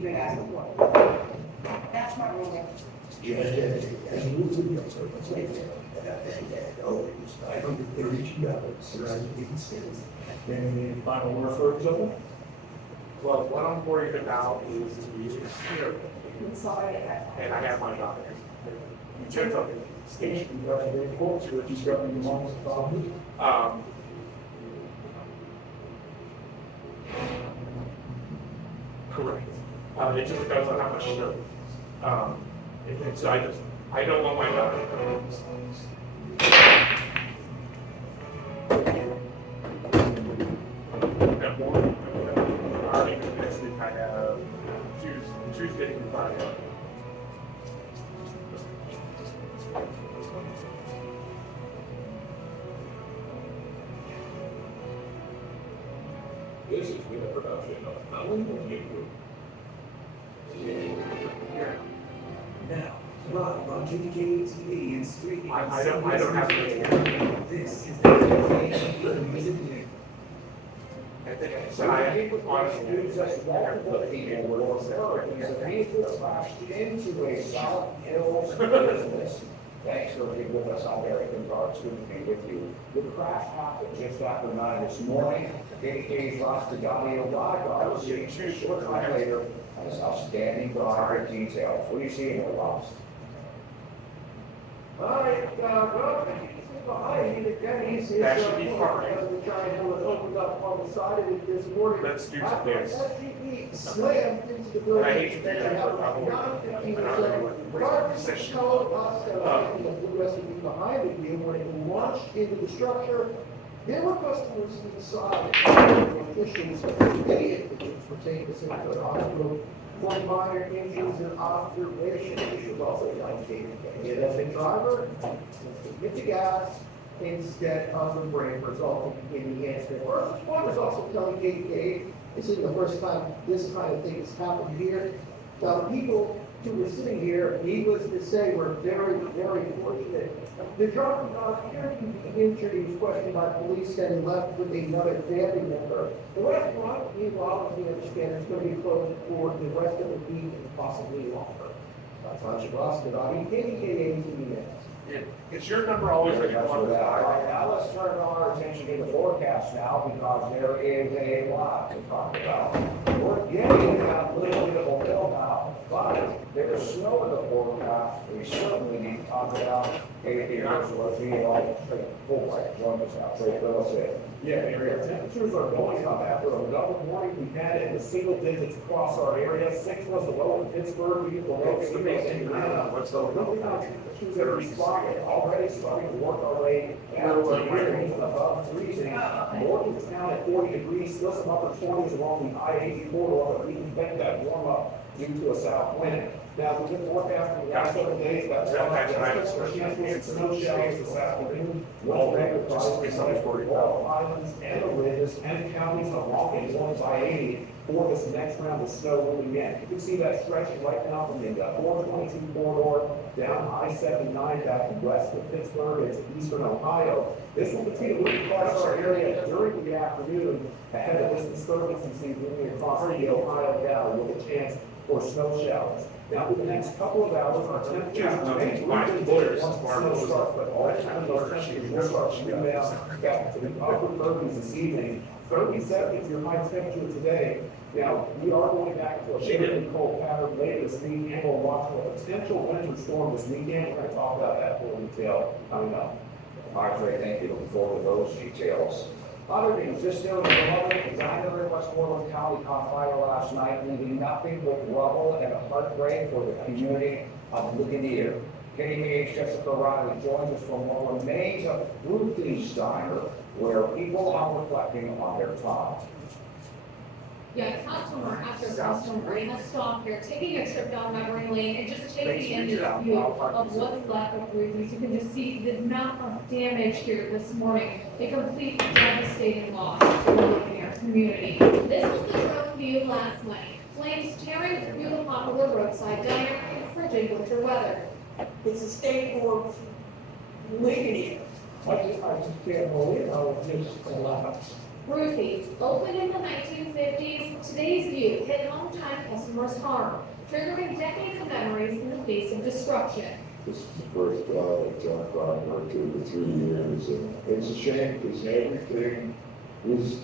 you've been asked before. That's my ruling. Any final word for each other? Well, what I'm worried about is the here, I'm sorry. and I have my daughter. You took up the station. Congratulations, folks, for discovering the moments of family. Correct. It just depends on how much snow. So I don't want my daughter. That morning, next week I have Tuesday and Friday. This has been a production of Howling Media Group. Now, live on KDKA TV and streaming. I don't have to. This is the KDKA Music News. So I honestly, Just walk the people were referred, because the vehicle crashed into a South Hills business. Thanks for being with us on American Guards, good to be with you. The crash happened just after 9 this morning. KDK's lost to Donnie O'Rourke, seeing a short time later, on his outstanding driver details. What do you see in the lost? All right, well, behind me, the Denny's is, That should be fine. we're trying to open up on the side of it this morning. Let's do some dance. SUV slammed into the building. I hate to do that, but probably- Garbage told us that the rest of you behind the wheel when it launched into the structure. There were customers inside, officials, they were taking us into the hospital for minor injuries and observation. Issues also indicated that the driver hit the gas instead of the brake, resulting in the accident. First responders also telling KDKA, this isn't the first time this kind of thing has happened here. The people who were sitting here, needless to say, were very, very fortunate. The driver not appearing to be injured, he was questioned by police and left with another family member. The restaurant, meanwhile, as we understand, is going to be closed for the rest of the week and possibly longer. That's how she lost it. KDKA TV. Is your number always like That's one what that. All right, of now let's turn our attention to the forecast now, because there is a lot to talk about. We're getting a little bit of a bill now, but there's snow in the forecast. We certainly need to talk about KDKA, what's being all straightforward. Join us now, Trey Phillips is. Yeah, area temperatures are going up after a double morning. We had it in the single digits across our area. 6 was the low in Pittsburgh. We hit the low in Indiana. What's So going really on? temperatures that are responding already starting to work our way down to here, above freezing. Morgantown at 40 degrees, still some upper 20s along the I-80 corridor, but we can bet that warm up due to a south wind. Now, we've been forecasting the last 7 days, that's snow showers this afternoon. All islands and the ridges and counties along and along I-80 for this next round of snow moving in. You can see that stretching right now from the 422 corridor down I-79 back west of Pittsburgh into eastern Ohio. This will continue to move across our area during the afternoon ahead of this disturbance you see moving across the Ohio Valley with a chance for snow showers. Now, for the next couple of hours, our temperatures remain once the snow starts, but all the time our temperatures will start to rebound back to the upper 30s this evening. 37 is your high temperature today. Now, we are going back to a very cold pattern later this week, and we'll watch for a potential winter storm this weekend. We're going to talk about that in detail coming up. All right, Trey, thank you. Looking forward to those details. Other news, just still in the moment, the diner in Westmoreland County caught fire last night, leaving nothing but rubble and a heartbreak for the community of Ligonier. KDKA's Jessica Riley joins us from what remains of Ruthie's Diner, where people are reflecting on their time. Yeah, customer after customer has stopped here, taking a trip down memory lane and just taking in this view of what's left of Ruthie's. You can just see the amount of damage here this morning. A complete devastating loss to the Ligonier community. This was the drone view last night. Flames tearing through the popular roadside diner in frigid winter weather. It's a state board Ligonier. I just can't believe how it just collapsed. Ruthie's, opened in the 1950s, today's view hit longtime customers hard, triggering decades of memories in the face of destruction. This is the first job that John Crockett worked 2 to 3 years, and it's a shame because everything was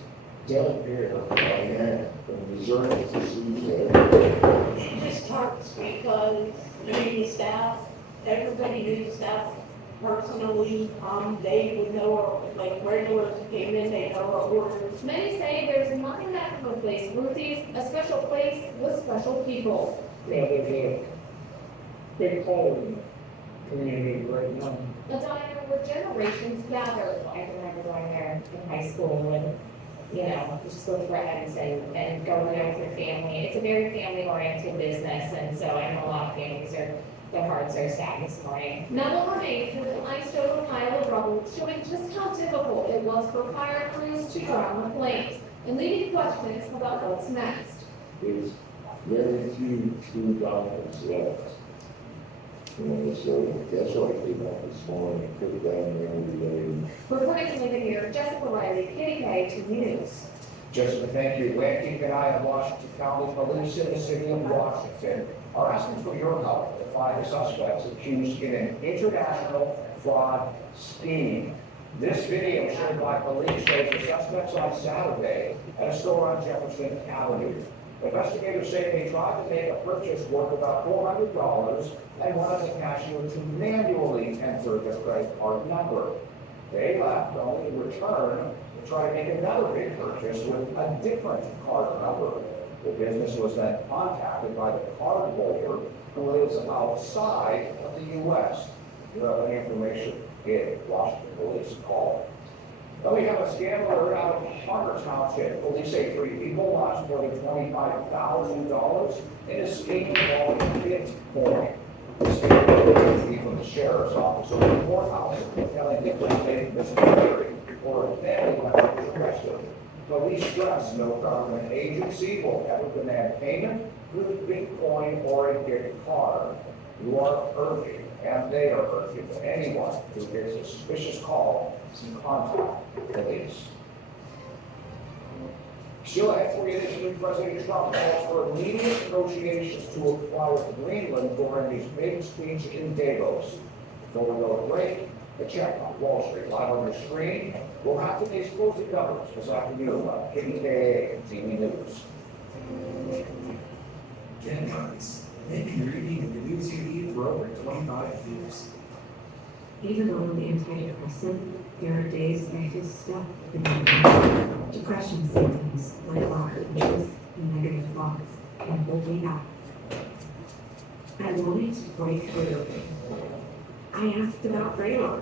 done here by hand, and deserves to see that. It just hurts because the staff, everybody knew the staff personally. They would know, like, regulars who came in, they know our orders. Many say there's nothing that can replace Ruthie's, a special place with special people. Yeah, there's a big hole in the community right now. A diner where generations gather. I remember going there in high school and, you know, just go to friends and going there with your family. It's a very family-oriented business, and so I know a lot of families their hearts are sad this morning. Metal remains with an iced over pile of rubble, showing just how difficult it was for fire crews to drown the flames, and leading questions about what's next. There's very few true doctors left. You know, so that's why I came out this morning and put it down there every day. Reporting from Lincoln here, Jessica Riley, KDK 2 News. Jessica, thank you. Ranking and I of Washington County Police in the city of Washington are asking for your help to find the suspects accused in an international fraud scheme. This video shared by police shows the suspects on Saturday at a store on Jefferson Avenue. Investigators say they tried to make a purchase worth about $400 and wanted the cashier to manually enter the credit card number. They left only to return to try to make another big purchase with a different card number. The business was then contacted by the card holder who lives outside of the U.S. If you have any information, give Washington Police a call. Then we have a scam alert out of Hunter Township. Police say 3 people lost more than $25,000 in a scheme involving Bitcoin. The scam came from the sheriff's office over the courthouse, telling victims they had missed a hearing or a family member was arrested. Police stress no government agency will ever demand payment with Bitcoin or a gift card. You are urging, and they are urging, anyone who gets a suspicious call to contact police. Still ahead for you this week, President Trump calls for immediate negotiations to acquire Greenland during his big speech in Davos. Before we go to break, a check on Wall Street live on your screen. We'll have today's closing numbers this afternoon on KDKA and TV News. Ken Harris, maybe you're reading the news you need for over 25 years. Even though I'm antidepressant, there are days I feel stuck in depression symptoms like lack of interest and negative thoughts can hold me back. I wanted to break through. I asked about Vraylar.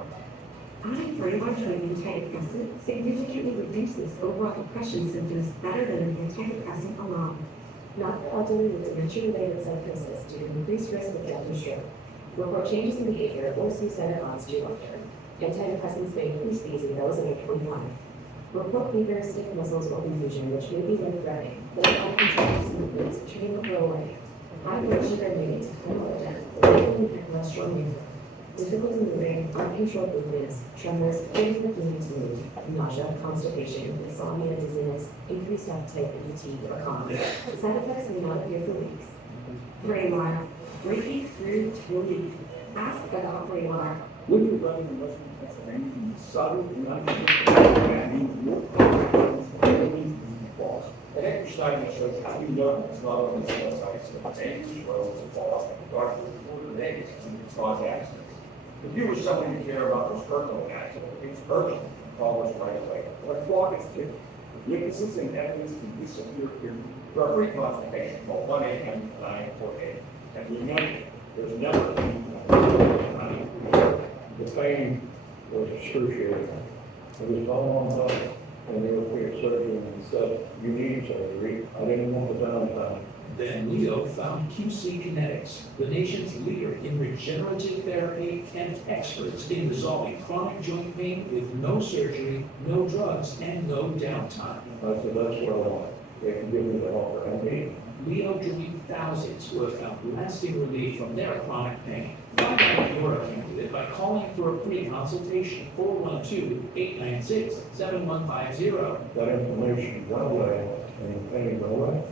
Adding Vraylar to an antidepressant significantly reduces overall depression symptoms better than an antidepressant alone. Not the elderly with dementia-related psychosis due to increased risk of death and stroke. Report changes in behavior or suicide odds to your doctor. Antidepressants may increase these in those in 25. Report fever, stiff muscles, or confusion, which may be life-threatening, but uncontrolled movements, treating will go away. High blood sugar may lead to hypotension, and cholesterol may difficulty moving, uncontrolled movements, tremors, inability to move, nausea, constipation, insomnia, dizziness, increased appetite, fatigue, or coma. Side effects may not appear for weeks. Vraylar, breaking through relief. Ask about Vraylar. When you're running in Western Pennsylvania, you southern United States, you look false. And Andrew Stein shows how you learn it's not only the sites, but dangerous roads and falls, dark water days, and can cause accidents. If you or someone you care about was hurt in an accident, it's urgent, call us right away. Like Flock is different. Witnesses and evidence can disappear here. For a free consultation, call 1-800-948. And remember, there's never any The pain was excruciating. It was all on top, and they were for surgery and said, you need surgery. I didn't want the downtime. Then Leo found QC Kinetics, the nation's leader in regenerative therapy and experts in resolving chronic joint pain with no surgery, no drugs, and no downtime. I said, that's what I want. They can give me the help I need. We owe tribute thousands who have found lasting relief from their chronic pain. Find out if you're a candidate by calling for a free consultation, 412-896-7150. That information went away, and the pain went away.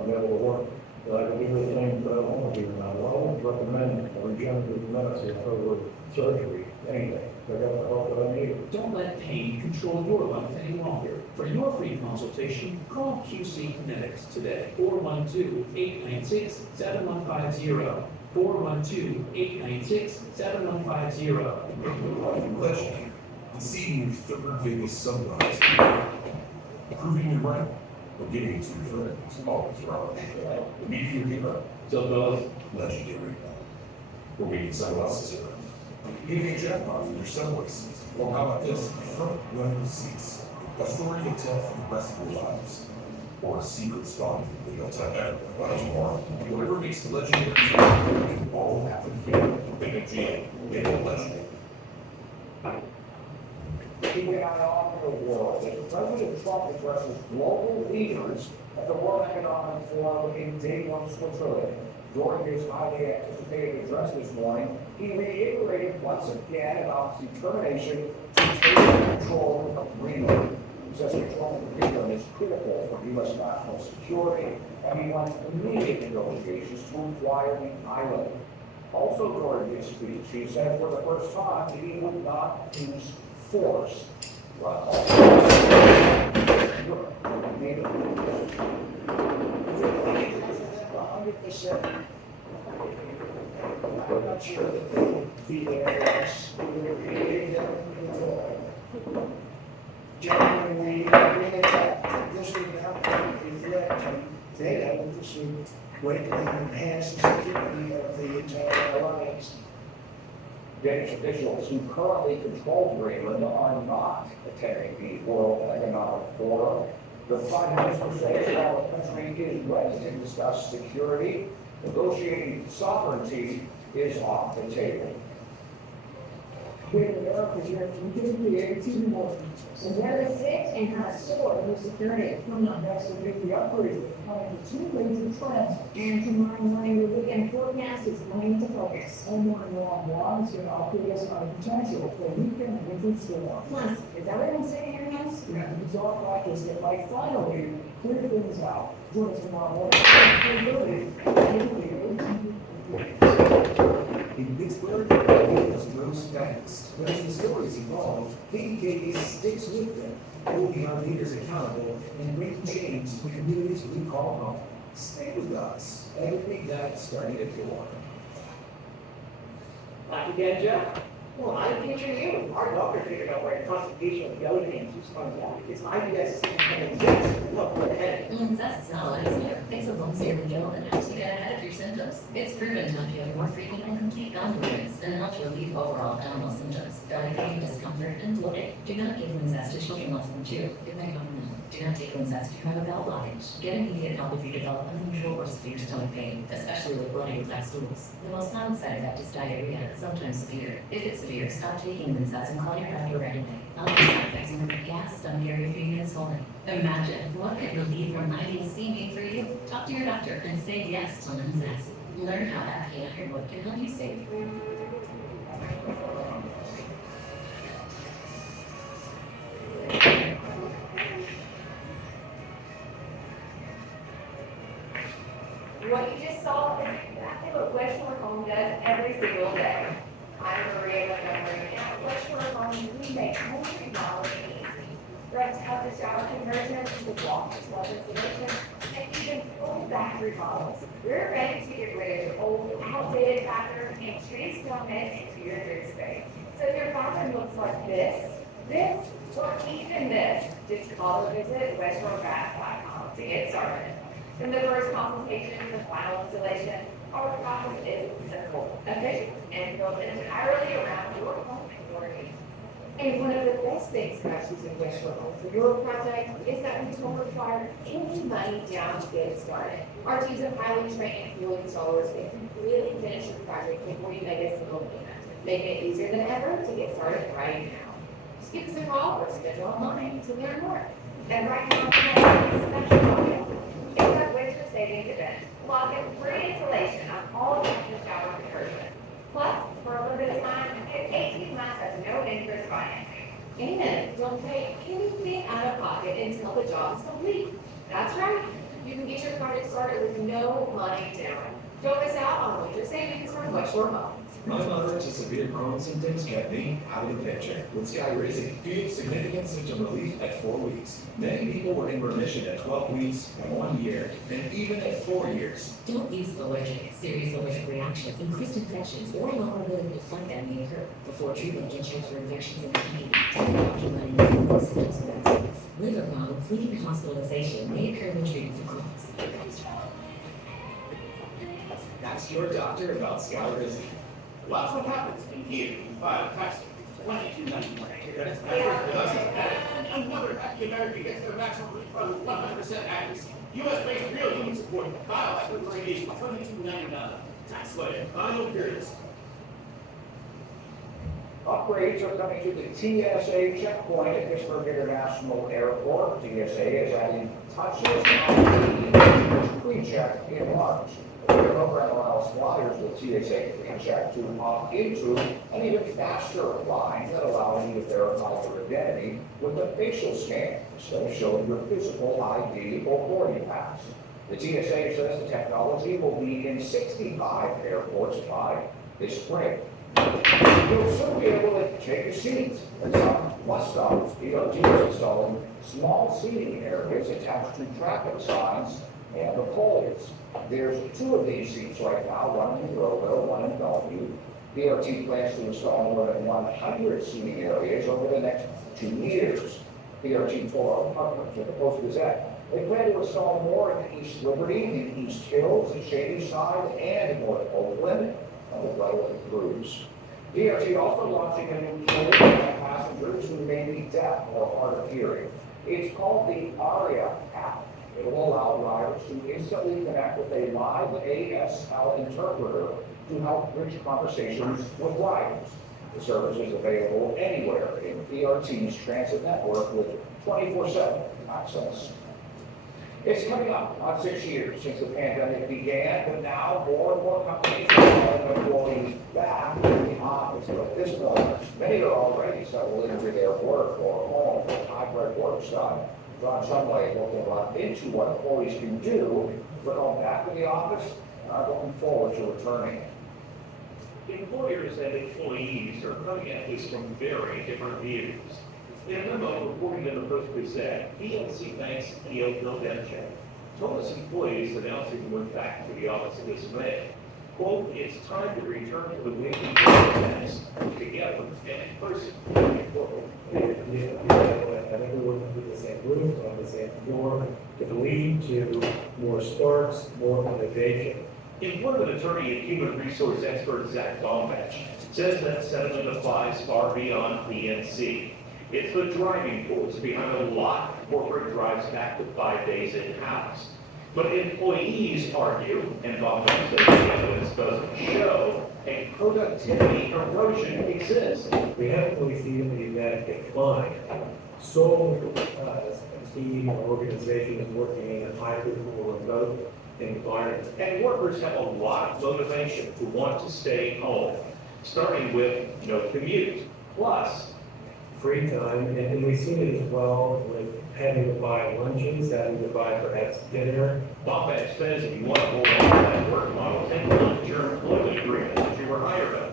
I'm able to work. But I can do the things that I want to do now. I always recommend regenerative medicine over surgery, anything. I got the help that I need. Don't let pain control your life any longer. For your free consultation, call QC Kinetics today, 412-896-7150. 412-896-7150. Question. Deceiving your third biggest sunrise. Proving you're right. Or getting to your friends. Always wrong. Media hero. So fellas, Legendary. Or meeting someone else's hero. Getting a jackpot for your subway seats. Or how about this? Front row seats. A story to tell for the rest of your lives. Or a secret story that you'll tell everyone about tomorrow. Whatever makes the legendary hero, it can all happen here. In a jam. In a legend. Keeping an eye on the world, as President Trump addresses global leaders at the World Economic Forum in Davos, Switzerland. During his highly anticipated address this morning, he reiterated once again about his determination to take control of Greenland. He says control of Greenland is critical for U.S. national security, and he wants immediate negotiations to acquire the island. Also during his speech, he said for the first time that he would not use force. Well, 100%. I'm not sure that they would be there. Generally, we attack this is not a threat to data, this would greatly enhance the security of the entire alliance. Danish officials who currently control Greenland are not attending the World Economic Forum. The Prime Minister says while the country is ready to discuss security, negotiating sovereignty is off the table. Here in America, here, we can create TV more. And where they sit and how to store the security. That's the big upgrade. Coming to two major trends. And tomorrow morning, the weekend forecast is going to focus. And more is going to update us on the potential for weekend winter storm. Plus, is everyone saying your house? Yeah, the bizarre fact is that like finally clear things out. Join us tomorrow morning. In Pittsburgh, ideas grow fast. But as the stories evolve, KDKA sticks with them, holding our leaders accountable and bringing change to the communities we call home. Stay with us. Everything that's starting at 4. Back again, Jeff. Well, I'm picturing you. Our doctor figured out where the constipation of the other things was coming from. It's IBS and look, what the heck. Incest knowledge takes a long series of guilt and helps you get ahead of your symptoms. It's proven to help you have more frequent and complete confidence and helps you relieve overall abdominal symptoms, belly pain, discomfort, and bloating. Do not give incest to children less than 2. If they don't know, do not take incest if you have a bowel blockage. Get immediate help if you develop unusual or severe stomach pain, especially with bloody or black stools. The most common side effect is diarrhea, sometimes severe. If it's severe, stop taking incest and call your doctor right away. Other side effects include gas, stomach area pain, and swelling. Imagine what could relief from IBS mean for you. Talk to your doctor and say yes to incest. Learn how FK Ironwood can help you save. What you just saw is exactly what Westshore Home does every single day. I'm Maria Montgomery, and at Westshore Home, we make home remodeling easy. Direct tub to shower conversions, to walk to tub installation, and even full bath remodels. We're ready to get rid of your old, outdated bathroom and transform it into your new space. So if your bathroom looks like this, or even this, just call or visit westrobath.com to get started. From the first consultation to the final installation, our process is simple, efficient, and built entirely around your home and your needs. And one of the best things about using Westshore Home for your project is that we don't require any money down to get it started. Our teams of highly trained fuel installers can really finish your project before you make a single payment, making it easier than ever to get started right now. Just give us a call or schedule online to learn more. And right now, we have a special offer. It's at Winter savings event. Lock in free installation on all kitchen shower detergent. Plus, for a limited time, get 18 months of no interest financing. And don't pay anything out of pocket until the job is complete. That's right. You can get your project started with no money down. Don't miss out on winter savings from Westshore Home. My moderate to severe Crohn's symptoms kept me out of the picture. With Skyrizi, feel significant symptom relief at 4 weeks. Many people were in remission at 12 weeks, 1 year, and even at 4 years. Don't use allergic, serious allergic reactions, increased infections, or vulnerability to flood that may occur before treatment can change for infections in the community. Tell your doctor when you have symptoms of vaccines. Liver problems leading to hospitalization may occur when treated for Crohn's. Ask your doctor about Skyrizi. Watch what happens in here. You file a tax $22.91. Another happy American gets their maximum refund with 100% accuracy. U.S.-based real union support. File after $22.99. Tax lawyer. I'm curious. Upgrades are coming to the TSA checkpoint at Pittsburgh International Airport. TSA is adding touchless ID pre-check in March. The program allows flyers with TSA pre-check to opt into an even faster line that allows you to verify your identity with a facial scan instead of showing your physical ID or boarding pass. The TSA says the technology will be in 65 airports by this spring. You'll soon be able to take a seat at some bus stops. DOT is installing small seating areas attached to traffic signs and the poles. There's 2 of these seats right now, one in Groveville, one in Bellevue. DOT plans to install more than 100 seating areas over the next 2 years. DOT told our partners at the Post-Gazette. They plan to install more in East Liberty, in East Hills, in Shadyside, and in North Oakland, on the Redwood Cruise. DOT also launching a new tool for passengers who may be deaf or hard of hearing. It's called the ARIA app. It will allow riders to instantly connect with a live ASL interpreter to help bridge conversations with riders. The service is available anywhere in PRT's transit network with 24/7 access. It's coming up on 6 years since the pandemic began, but now more and more companies are calling employees back to the office. But at this point, many are already settled into their work or home or hybrid work style. John Shumway looking a lot into what employees can do to go back to the office and are looking forward to returning. Employers and employees are coming at this from very different views. In a memo reported in the Post-Gazette, PNC Bank's CEO Bill Demchak told us employees announcing he went back to the office this May. Quote, "It's time to return to the way we do business together and in person." I think we work under the same roof, on the same floor, to lead to more sparks, more innovation. Employment attorney and human resource expert Zach Dombach says that sentiment applies far beyond PNC. It's the driving force behind a lot of corporate drives back to 5 days in-house. But employees argue, and Dombach says the evidence doesn't show, a productivity erosion exists. We haven't seen that decline. So, a team or organization is working in a hybrid or remote environment. And workers have a lot of motivation to want to stay home, starting with no commute. Plus, free time, and we've seen it as well with having to buy lunches, having to buy perhaps dinner. Dombach says if you want to hold on to that work model, take a look at your employment agreement that you were hired on.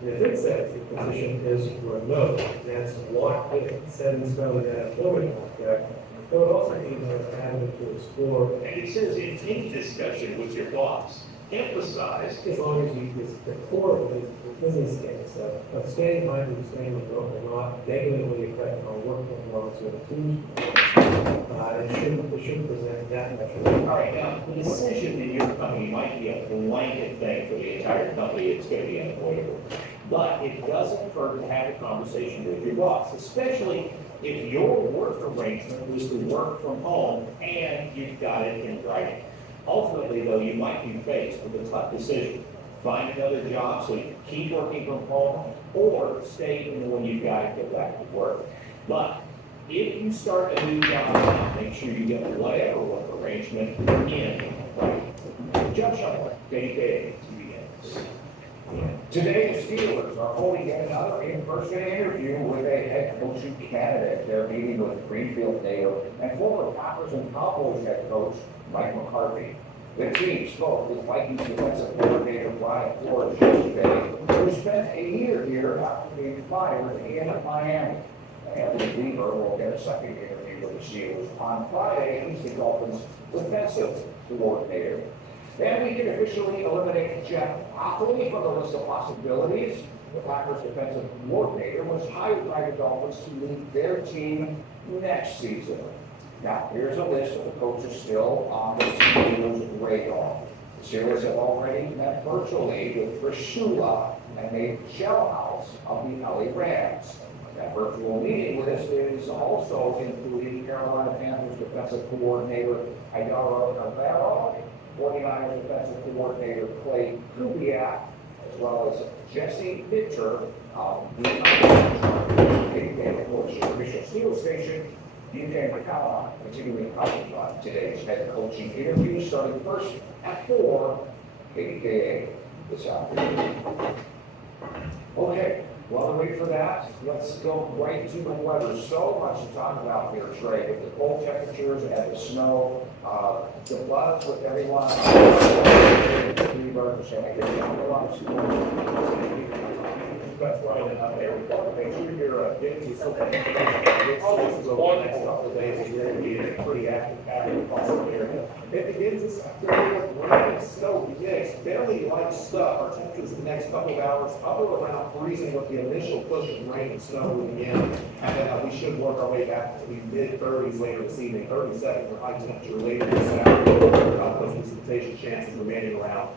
And if it says the position is remote, that's locked in, set in stone in that employment contract, it would also be an avenue to explore. And he says in any discussion with your boss, emphasize as long as you, the core of the business case of staying hybrid, staying remote will not negatively affect our work performance with the team. It shouldn't present that much. All right, now, the decision in your company might be a blanket thing for the entire company, it's going to be unavoidable. But it doesn't hurt to have a conversation with your boss, especially if your work arrangement was to work from home and you've got it in writing. Ultimately, though, you might be faced with a tough decision. Find another job so you can keep working from home, or stay in the one you've got to go back to work. But if you start a new job now, make sure you get whatever work arrangement in Jeff Shuttler, KDKA, TBS. Today, the Steelers are holding yet another in-person interview with a head coaching candidate. They're meeting with Greenfield native and former Packers and Cowboys head coach Mike McCarthy. The team spoke with Vikings defensive coordinator Brian Flores yesterday, who spent a year here after being fired in Miami. Anthony Weaver will get a second interview with the Steelers on Friday. He's the Dolphins' defensive coordinator. And we can officially eliminate Jeff Hockley from the list of possibilities. The Packers defensive coordinator was hired by the Dolphins to lead their team next season. Now, here's a list of the coaches still on the Steelers' radar. The Steelers have already met virtually with Chris Shula and a shell house of the LA Rams. That virtual meeting list is also including Carolina Panthers defensive coordinator Aidaro Navarro, 49ers defensive coordinator Clay Kubiak, as well as Jesse Mitchell of the official Steelers station. You can count on continuing coverage on today's head coaching interview starting first at 4 KDKA this afternoon. Okay, while we wait for that, let's go right to the weather. So much to talk about here, Trey, with the cold temperatures and the snow. The floods with everyone. That's right, and make sure you're getting yourself. It's over the next couple of days, and you're going to be in a pretty active pattern across the area. It begins this afternoon with rain, snow, mix, barely light stuff. Our temperatures the next couple of hours, hover around freezing with the initial push of rain and snow moving in. And then we should work our way back to the mid-30s later this evening, 37 for high temperature later this afternoon. Those precipitation chances remaining around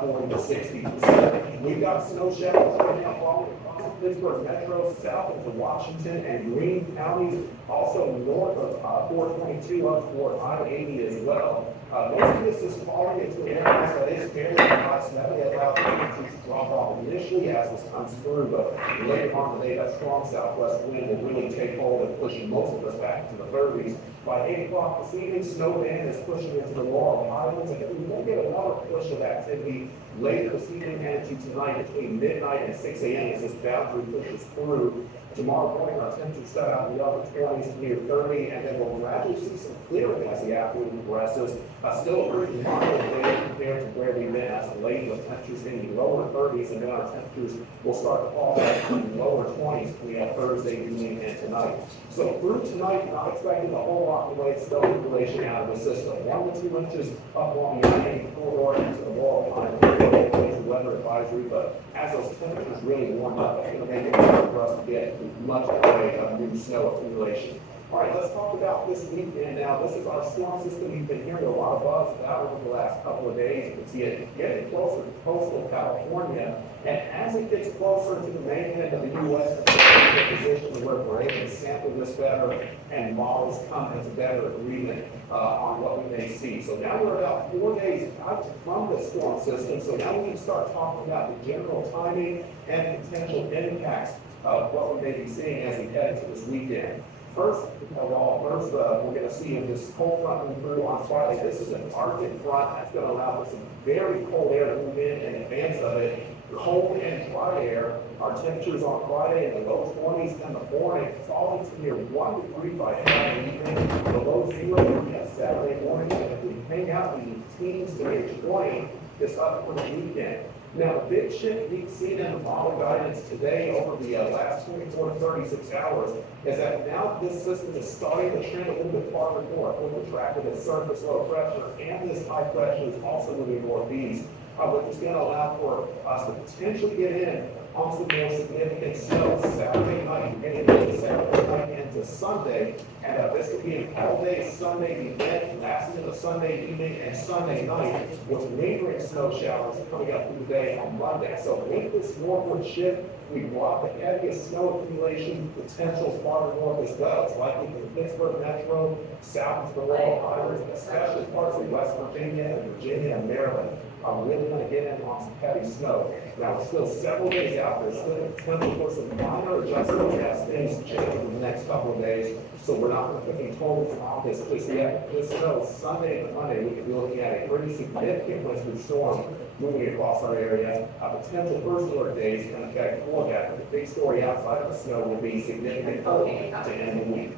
40 to 60%. We've got snow showers right now falling across Pittsburgh Metro, south into Washington and Greene counties, also north of 422 up toward I-80 as well. Most of this is falling into an area that is fairly high, so that may allow the temperatures to drop off initially as this comes through, but later on today, that strong southwest wind will really take hold and pushing most of us back to the 30s. By 8 o'clock this evening, snow band is pushing into the Laurel Highlands, and we will get another push of activity later this evening and into tonight between midnight and 6 a.m. as this boundary pushes through. Tomorrow morning, our temperatures start out in the upper 20s to near 30, and then we'll gradually see some clearing as the afternoon progresses. Still a pretty mild day compared to where we've been as of late, with temperatures in the lower 30s, and then our temperatures will start to fall back to the lower 20s we have Thursday evening and tonight. So through tonight, we're not expecting a whole lot of weight snow accumulation out of the system. 1 to 2 inches up along the I-80 corridor into the Laurel Highlands, weather advisory, but as those temperatures really warm up, it's going to make it hard for us to get much of a new snow accumulation. All right, let's talk about this weekend now. This is our storm system we've been hearing a lot of buzz about over the last couple of days. You can see it getting closer to coastal California. And as it gets closer to the mainland of the U.S., it's in a position where we're able to sample this better and models come into better agreement on what we may see. So now we're about 4 days out from the storm system. So now we can start talking about the general timing and potential impacts of what we may be seeing as we head into this weekend. First of all, we're going to see this cold front move through on Friday. This is an Arctic front that's going to allow for some very cold air to move in advance of it. Cold and dry air. Our temperatures on Friday in the low 20s in the morning, falling to near 1 degree by Friday evening, below 0 on Saturday morning. And if we hang out in the teens to mid-20 this upcoming weekend. Now, the big shift we've seen in the model guidance today over the last 24 to 36 hours is that now this system is starting to trend a little bit farther north with the track of its surface low pressure, and this high pressure is also moving northeast, which is going to allow for us to potentially get in on some more significant snow Saturday night, getting into Saturday night into Sunday, and this could be an all-day Sunday event lasting into Sunday evening and Sunday night with lingering snow showers coming up through the day on Monday. So with this northward shift, we block the heaviest snow accumulation potential farther north as well. It's likely from the Pittsburgh Metro, south to the Laurel Highlands, especially parts of West Virginia and Maryland. are really gonna get in on some heavy snow. Now, we're still several days out, there's still potential for some minor adjustments as things change in the next couple of days. So we're not gonna put any total on this yet. This snow, Sunday and Monday, we could be looking at a pretty significant winter storm moving across our area. A potential first alert days can affect all of that, but the big story outside of the snow will be significant to end the week.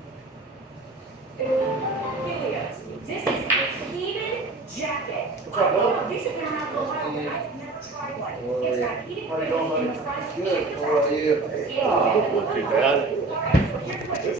Helios, this is a Sleeven jacket. These have been around for a while, but I've never tried one. It's got heated How you doing, in the buddy? front and Good, the how are back. you? It's- Not too bad. All right, so here's what